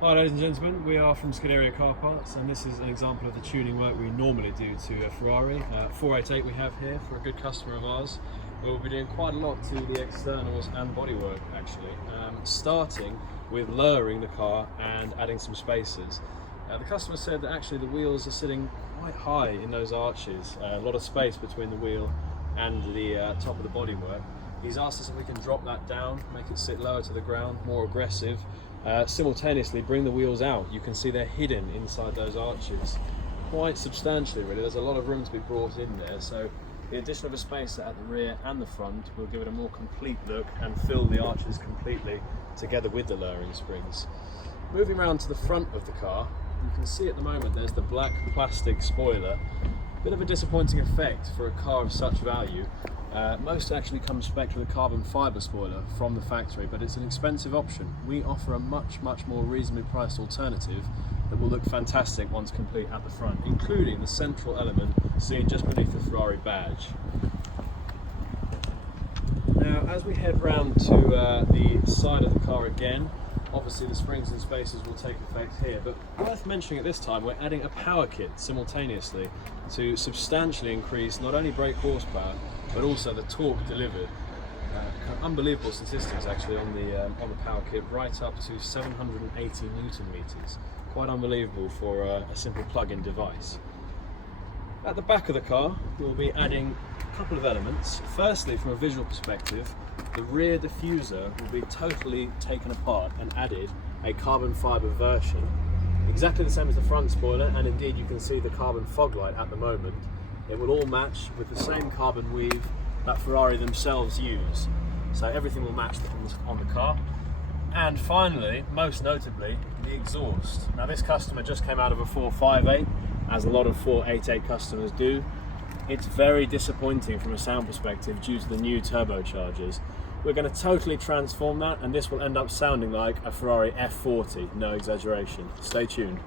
Hi ladies and gentlemen, we are from Scuderia Car Parts and this is an example of the tuning work we normally do to a Ferrari. 488 we have here for a good customer of ours. We'll be doing quite a lot to the externals and bodywork actually, starting with lowering the car and adding some spacers. The customer said that actually the wheels are sitting quite high in those arches, a lot of space between the wheel and the top of the bodywork. He's asked us if we can drop that down, make it sit lower to the ground, more aggressive, simultaneously bring the wheels out. You can see they're hidden inside those arches quite substantially really. There's a lot of room to be brought in there, so the addition of a spacer at the rear and the front will give it a more complete look and fill the arches completely together with the lowering springs. Moving around to the front of the car, you can see at the moment there's the black plastic spoiler. Bit of a disappointing effect for a car of such value. Most actually come spec with a carbon fibre spoiler from the factory, but it's an expensive option. We offer a much more reasonably priced alternative that will look fantastic once complete at the front, including the central element seen just beneath the Ferrari badge. Now as we head round to the side of the car again, obviously the springs and spacers will take effect here, but worth mentioning at this time we're adding a power kit simultaneously to substantially increase not only brake horsepower but also the torque delivered. Unbelievable statistics actually on the power kit, right up to 780 Newton meters. Quite unbelievable for a simple plug-in device. At the back of the car we'll be adding a couple of elements. Firstly, from a visual perspective, the rear diffuser will be totally taken apart and added a carbon fibre version. Exactly the same as the front spoiler, and indeed you can see the carbon fog light at the moment. It will all match with the same carbon weave that Ferrari themselves use. So everything will match on the car. And finally, most notably, the exhaust. Now this customer just came out of a 458, as a lot of 488 customers do. It's very disappointing from a sound perspective due to the new turbochargers. We're going to totally transform that, and this will end up sounding like a Ferrari F40, no exaggeration. Stay tuned.